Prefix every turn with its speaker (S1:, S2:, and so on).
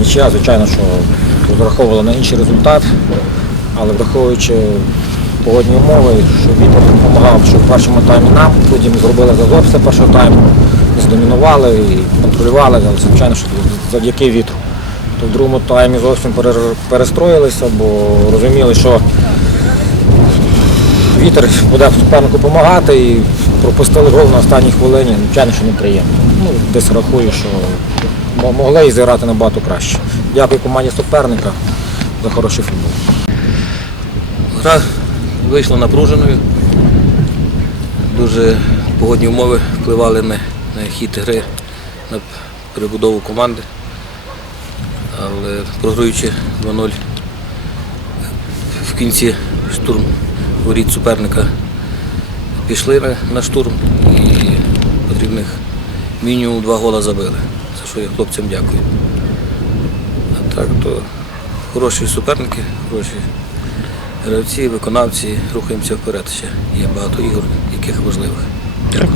S1: нічия, звичайно, що розраховували на інший результат, але враховуючи погодні умови, що вітер допомагав, що в першому таймі нам, потім зробили зазор все першого тайму, здомінували і контролювали, але звичайно, що завдяки вітру. То в другому таймі зовсім перестроїлися, бо розуміли, що вітер буде супернику допомагати і пропустили гол на останній хвилині. Звичайно, що неприємно. Ну, десь рахую, що могли і зіграти набагато краще. Дякую команді суперника за хороший футбол.
S2: Гра вийшла напруженою. Дуже погодні умови впливали на, хід гри, на перебудову команди. Але програючи 2-0 в кінці штурм воріт суперника пішли на штурм і потрібних мінімум два гола забили. За що я хлопцям дякую. А так то хороші суперники, хороші гравці, виконавці, рухаємося вперед ще. Є багато ігор, яких важливих.